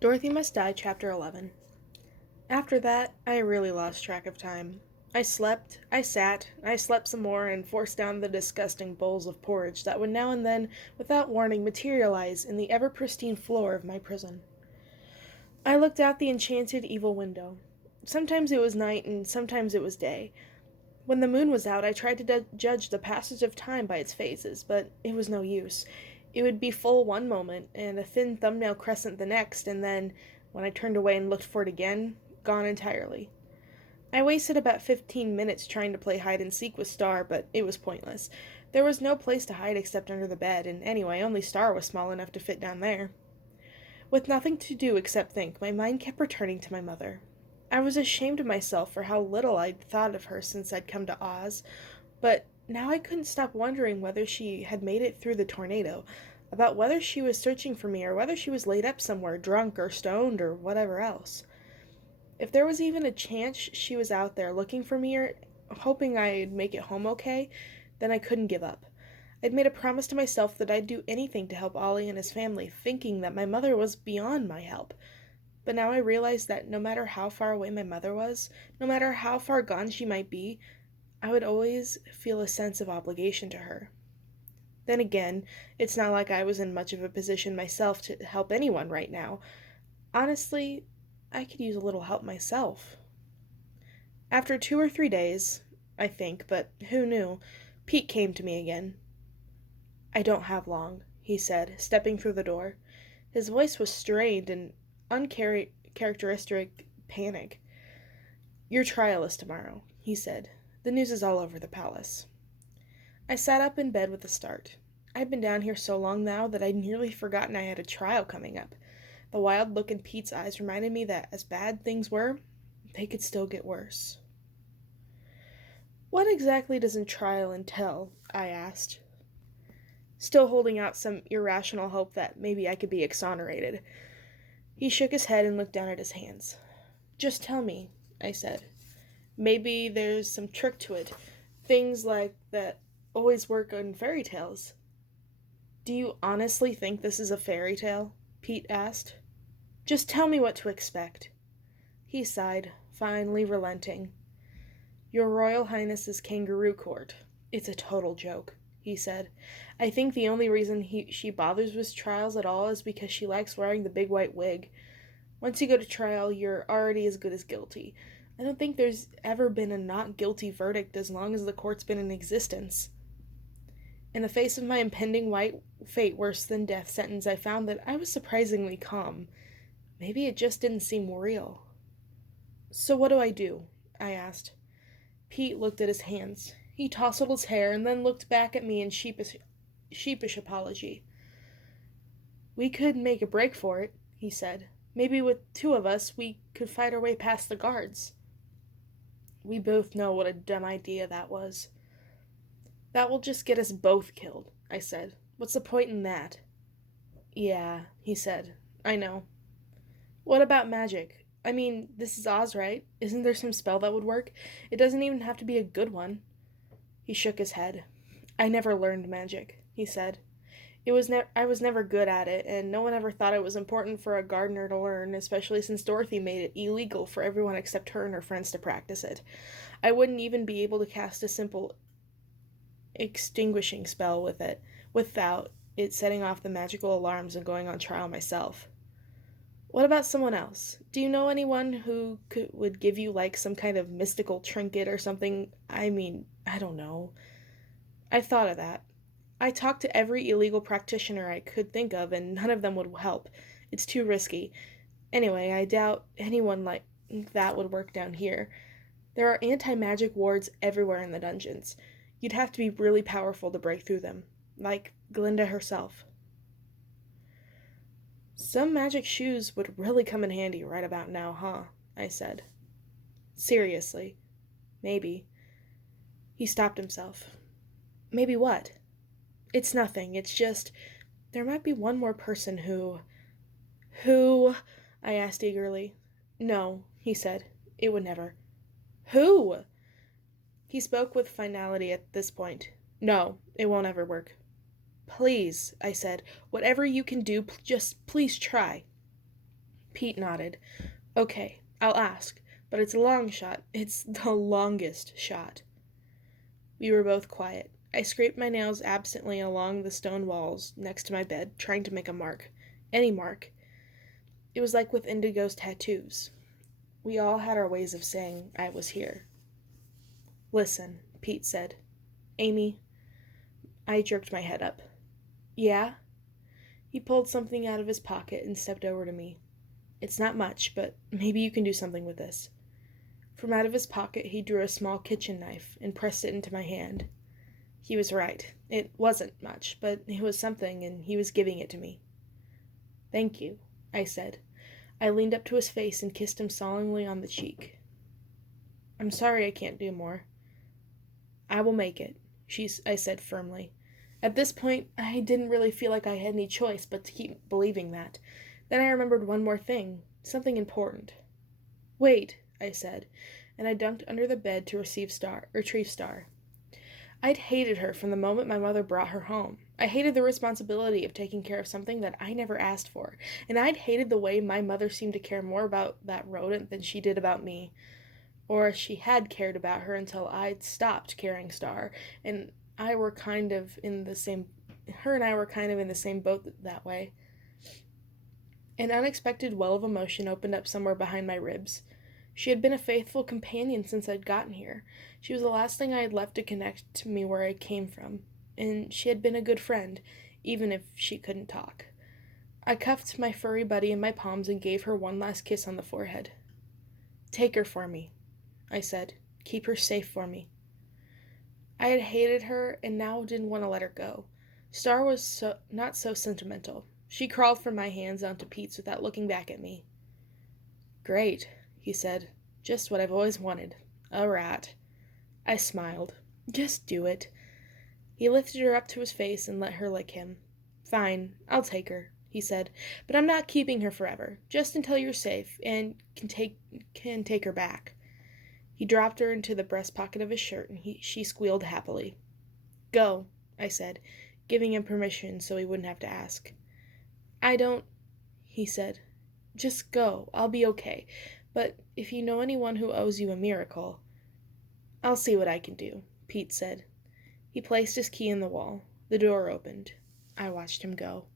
Dorothy Must Die, Chapter 11. After that, I really lost track of time. I slept, I sat, I slept some more, and forced down the disgusting bowls of porridge that would now and then, without warning, materialize in the ever pristine floor of my prison. I looked out the enchanted evil window. Sometimes it was night, and sometimes it was day. When the moon was out, I tried to judge the passage of time by its phases, but it was no use. It would be full one moment, and a thin thumbnail crescent the next, and then, when I turned away and looked for it again, gone entirely. I wasted about 15 minutes trying to play hide and seek with Star, but it was pointless. There was no place to hide except under the bed, and anyway, only Star was small enough to fit down there. With nothing to do except think, my mind kept returning to my mother. I was ashamed of myself for how little I'd thought of her since I'd come to Oz, but now I couldn't stop wondering whether she had made it through the tornado, about whether she was searching for me or whether she was laid up somewhere, drunk or stoned or whatever else. If there was even a chance she was out there looking for me or hoping I'd make it home okay, then I couldn't give up. I'd made a promise to myself that I'd do anything to help Ollie and his family, thinking that my mother was beyond my help. But now I realized that no matter how far away my mother was, no matter how far gone she might be, I would always feel a sense of obligation to her. Then again, it's not like I was in much of a position myself to help anyone right now. Honestly, I could use a little help myself. After 2 or 3 days, I think, but who knew, Pete came to me again. "I don't have long," he said, stepping through the door. His voice was strained and uncharacteristic panic. "Your trial is tomorrow," he said. "The news is all over the palace." I sat up in bed with a start. I'd been down here so long now that I'd nearly forgotten I had a trial coming up. The wild look in Pete's eyes reminded me that as bad things were, they could still get worse. "What exactly does a trial entail?" I asked, still holding out some irrational hope that maybe I could be exonerated. He shook his head and looked down at his hands. "Just tell me," I said. "Maybe there's some trick to it. Things like that always work in fairy tales." "Do you honestly think this is a fairy tale?" Pete asked. "Just tell me what to expect." He sighed, finally relenting. "Your Royal Highness's kangaroo court. It's a total joke," he said. "I think the only reason she bothers with trials at all is because she likes wearing the big white wig. Once you go to trial, you're already as good as guilty. I don't think there's ever been a not guilty verdict as long as the court's been in existence." In the face of my impending white fate worse than death sentence, I found that I was surprisingly calm. Maybe it just didn't seem real. "So what do I do?" I asked. Pete looked at his hands. He tousled his hair and then looked back at me in sheepish apology. "We could make a break for it," he said. "Maybe with two of us we could fight our way past the guards." We both know what a dumb idea that was. "That will just get us both killed," I said. "What's the point in that?" "Yeah," he said. "I know." "What about magic? I mean, this is Oz, right? Isn't there some spell that would work? It doesn't even have to be a good one." He shook his head. "I never learned magic," he said. I was never good at it, and no one ever thought it was important for a gardener to learn, especially since Dorothy made it illegal for everyone except her and her friends to practice it. I wouldn't even be able to cast a simple extinguishing spell with it, without it setting off the magical alarms and going on trial myself. "What about someone else? Do you know anyone who would give you, like, some kind of mystical trinket or something? I mean, I don't know." I thought of that. I talked to every illegal practitioner I could think of, and none of them would help. It's too risky. Anyway, I doubt anyone like that would work down here. There are anti-magic wards everywhere in the dungeons. You'd have to be really powerful to break through them, like Glinda herself. "Some magic shoes would really come in handy right about now, huh?" I said. "Seriously. Maybe." He stopped himself. "Maybe what?" "It's nothing. It's just, there might be one more person who—" "Who?" I asked eagerly. "No," he said. "It would never." "Who?" He spoke with finality at this point. "No, it won't ever work." "Please," I said. "Whatever you can do, just please try." Pete nodded. Okay, I'll ask, but it's a long shot. It's the longest shot. We were both quiet. I scraped my nails absently along the stone walls next to my bed, trying to make a mark. Any mark. It was like with Indigo's tattoos. We all had our ways of saying I was here. Listen, Pete said. Amy. I jerked my head up. Yeah? He pulled something out of his pocket and stepped over to me. It's not much, but maybe you can do something with this. From out of his pocket he drew a small kitchen knife and pressed it into my hand. He was right. It wasn't much, but it was something, and he was giving it to me. Thank you, I said. I leaned up to his face and kissed him solemnly on the cheek. I'm sorry I can't do more. I will make it, I said firmly. At this point, I didn't really feel like I had any choice but to keep believing that. Then I remembered one more thing, something important. Wait, I said, and I dunked under the bed to retrieve Star. I'd hated her from the moment my mother brought her home. I hated the responsibility of taking care of something that I never asked for, and I'd hated the way my mother seemed to care more about that rodent than she did about me. Or she had cared about her until I'd stopped carrying Star, and her and I were kind of in the same boat that way. An unexpected well of emotion opened up somewhere behind my ribs. She had been a faithful companion since I'd gotten here. She was the last thing I had left to connect to me where I came from, and she had been a good friend, even if she couldn't talk. I cuffed my furry buddy in my palms and gave her one last kiss on the forehead. Take her for me, I said. Keep her safe for me. I had hated her and now didn't want to let her go. Star was not so sentimental. She crawled from my hands onto Pete's without looking back at me. Great, he said. Just what I've always wanted. A rat. I smiled. Just do it. He lifted her up to his face and let her lick him. Fine, I'll take her, he said, but I'm not keeping her forever, just until you're safe and can take her back. He dropped her into the breast pocket of his shirt and she squealed happily. Go, I said, giving him permission so he wouldn't have to ask. I don't, he said. Just go, I'll be okay, but if you know anyone who owes you a miracle... I'll see what I can do, Pete said. He placed his key in the wall. The door opened. I watched him go.